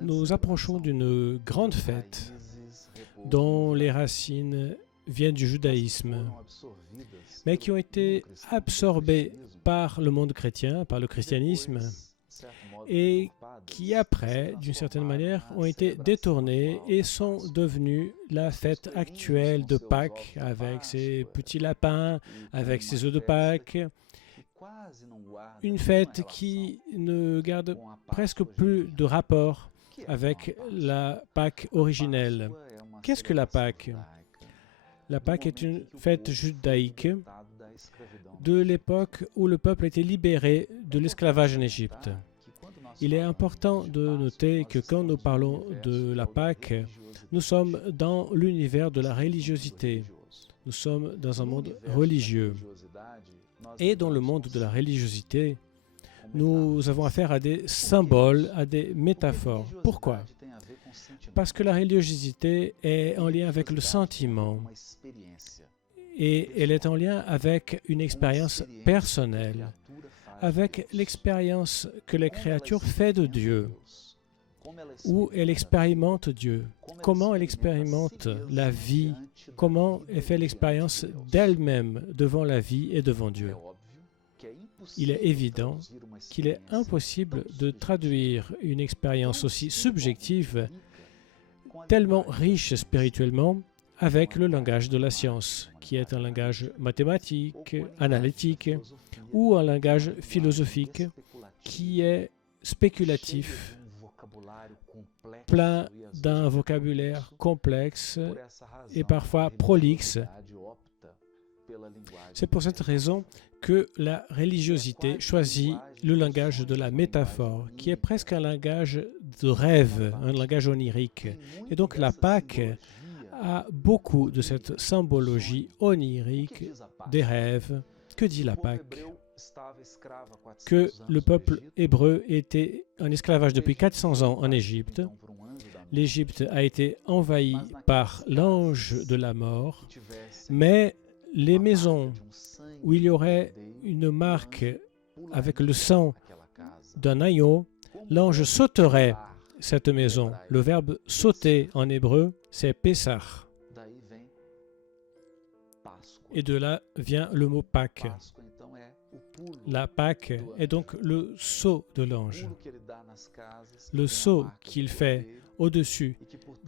Nous approchons d'une grande fête dont les racines viennent du judaïsme, mais qui ont été absorbées par le monde chrétien, par le christianisme, et qui après, d'une certaine manière, ont été détournées et sont devenues la fête actuelle de Pâques, avec ses petits lapins, avec ses œufs de Pâques, une fête qui ne garde presque plus de rapport avec la Pâques originelle. Qu'est-ce que la Pâques? La Pâques est une fête judaïque de l'époque où le peuple était libéré de l'esclavage en Égypte. Il est important de noter que quand nous parlons de la Pâques, nous sommes dans l'univers de la religiosité. Nous sommes dans un monde religieux. Et dans le monde de la religiosité, nous avons affaire à des symboles, à des métaphores. Pourquoi? Parce que la religiosité est en lien avec le sentiment et elle est en lien avec une expérience personnelle, avec l'expérience que la créature fait de Dieu, où elle expérimente Dieu, comment elle expérimente la vie, comment elle fait l'expérience d'elle-même devant la vie et devant Dieu. Il est évident qu'il est impossible de traduire une expérience aussi subjective, tellement riche spirituellement, avec le langage de la science, qui est un langage mathématique, analytique, ou un langage philosophique qui est spéculatif, plein d'un vocabulaire complexe et parfois prolixe. C'est pour cette raison que la religiosité choisit le langage de la métaphore, qui est presque un langage de rêve, un langage onirique. Et donc la Pâques a beaucoup de cette symbologie onirique des rêves. Que dit la Pâques? Que le peuple hébreu était en esclavage depuis 400 ans en Égypte. L'Égypte a été envahie par l'ange de la mort, mais les maisons où il y aurait une marque avec le sang d'un agneau, l'ange sauterait cette maison. Le verbe sauter en hébreu, c'est Pessah. Et de là vient le mot Pâques. La Pâques est donc le sceau de l'ange. Le sceau qu'il fait au-dessus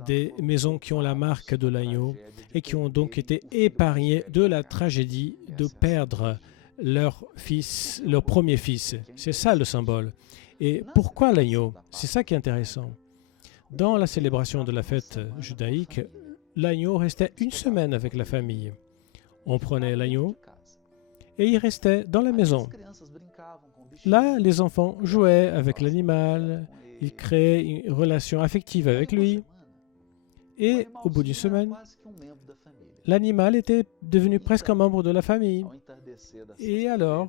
des maisons qui ont la marque de l'agneau et qui ont donc été épargnées de la tragédie de perdre leur fils, leur premier fils. C'est ça le symbole. Et pourquoi l'agneau? C'est ça qui est intéressant. Dans la célébration de la fête judaïque, l'agneau restait une semaine avec la famille. On prenait l'agneau et il restait dans la maison. Là, les enfants jouaient avec l'animal, ils créaient une relation affective avec lui. Et au bout d'une semaine, l'animal était devenu presque un membre de la famille. Et alors,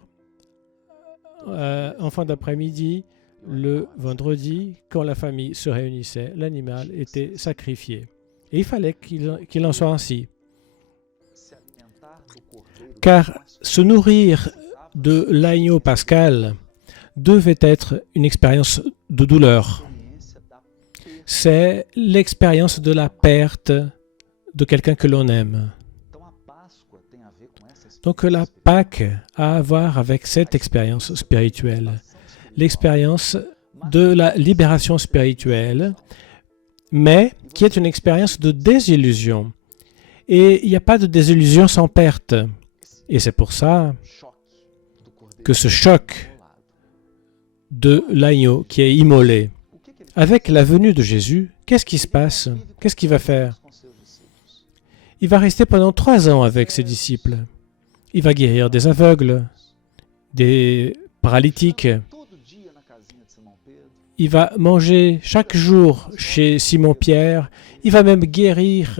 en fin d'après-midi, le vendredi, quand la famille se réunissait, l'animal était sacrifié. Et il fallait qu'il en soit ainsi. Car se nourrir de l'agneau pascal devait être une expérience de douleur. C'est l'expérience de la perte de quelqu'un que l'on aime. Donc la Pâques a à voir avec cette expérience spirituelle, l'expérience de la libération spirituelle, mais qui est une expérience de désillusion. Et il n'y a pas de désillusion sans perte. Et c'est pour ça que ce choc de l'agneau qui est immolé, avec la venue de Jésus, qu'est-ce qui se passe? Qu'est-ce qu'il va faire? Il va rester pendant 3 ans avec ses disciples. Il va guérir des aveugles, des paralytiques. Il va manger chaque jour chez Simon-Pierre. Il va même guérir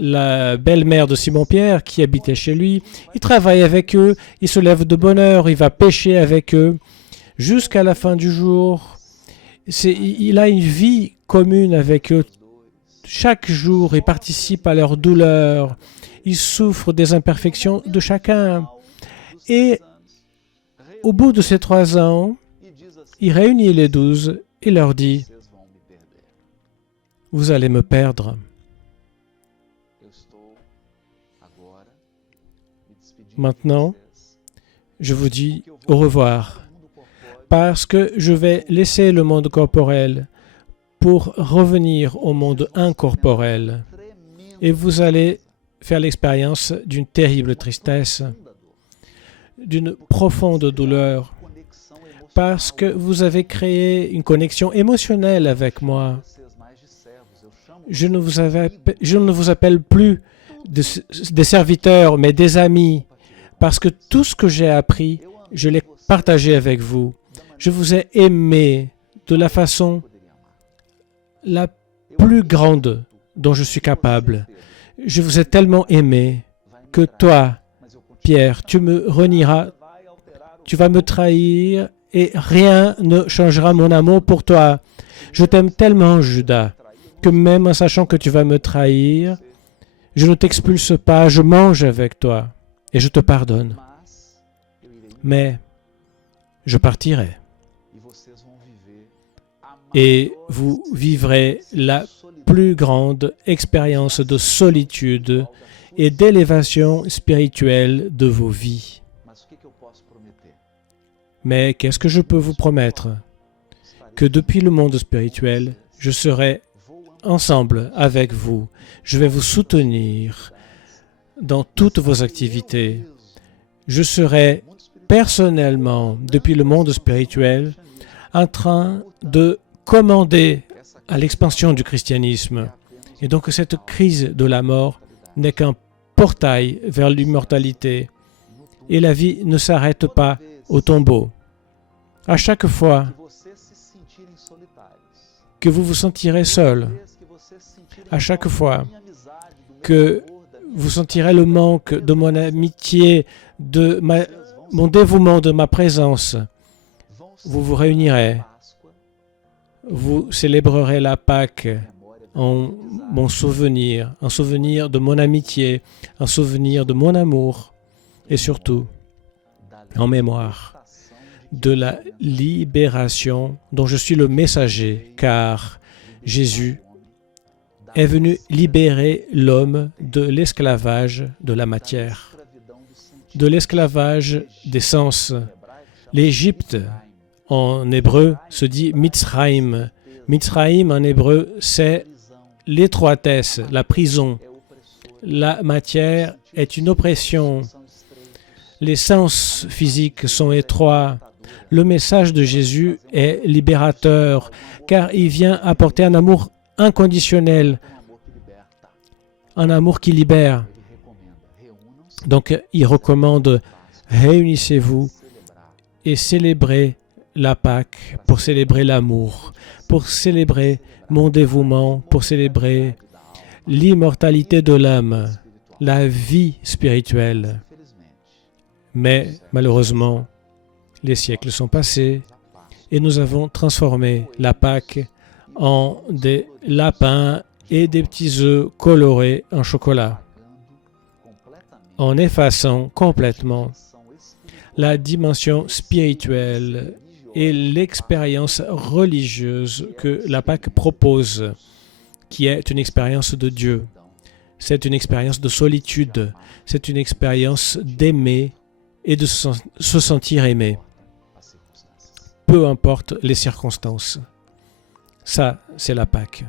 la belle-mère de Simon-Pierre qui habitait chez lui. Il travaille avec eux, il se lève de bonne heure, il va pêcher avec eux jusqu'à la fin du jour. Il a une vie commune avec eux. Chaque jour, il participe à leur douleur. Il souffre des imperfections de chacun. Et au bout de ces 3 ans, il réunit les 12 et leur dit, vous allez me perdre. Maintenant, je vous dis au revoir, parce que je vais laisser le monde corporel pour revenir au monde incorporel. Et vous allez faire l'expérience d'une terrible tristesse, d'une profonde douleur, parce que vous avez créé une connexion émotionnelle avec moi. Je ne vous appelle plus des serviteurs, mais des amis, parce que tout ce que j'ai appris, je l'ai partagé avec vous. Je vous ai aimé de la façon la plus grande dont je suis capable. Je vous ai tellement aimé que toi, Pierre, tu me renieras, tu vas me trahir et rien ne changera mon amour pour toi. Je t'aime tellement, Judas, que même en sachant que tu vas me trahir, je ne t'expulse pas, je mange avec toi et je te pardonne. Mais je partirai. Et vous vivrez la plus grande expérience de solitude et d'élévation spirituelle de vos vies. Mais qu'est-ce que je peux vous promettre? Que depuis le monde spirituel, je serai ensemble avec vous. Je vais vous soutenir dans toutes vos activités. Je serai personnellement, depuis le monde spirituel, en train de commander à l'expansion du christianisme. Et donc cette crise de la mort n'est qu'un portail vers l'immortalité. Et la vie ne s'arrête pas au tombeau. À chaque fois que vous vous sentirez seul, à chaque fois que vous sentirez le manque de mon amitié, de mon dévouement, de ma présence, vous vous réunirez. Vous célébrerez la Pâque en mon souvenir, un souvenir de mon amitié, un souvenir de mon amour et surtout en mémoire de la libération dont je suis le messager, car Jésus est venu libérer l'homme de l'esclavage de la matière, de l'esclavage des sens. L'Égypte, en hébreu, se dit Mitzraïm. Mitzraïm, en hébreu, c'est l'étroitesse, la prison. La matière est une oppression. Les sens physiques sont étroits. Le message de Jésus est libérateur, car il vient apporter un amour inconditionnel, un amour qui libère. Donc, il recommande, réunissez-vous et célébrez la Pâque pour célébrer l'amour, pour célébrer mon dévouement, pour célébrer l'immortalité de l'âme, la vie spirituelle. Mais malheureusement, les siècles sont passés et nous avons transformé la Pâque en des lapins et des petits œufs colorés en chocolat, en effaçant complètement la dimension spirituelle et l'expérience religieuse que la Pâque propose, qui est une expérience de Dieu. C'est une expérience de solitude, c'est une expérience d'aimer et de se sentir aimé, peu importe les circonstances. Ça, c'est la Pâque.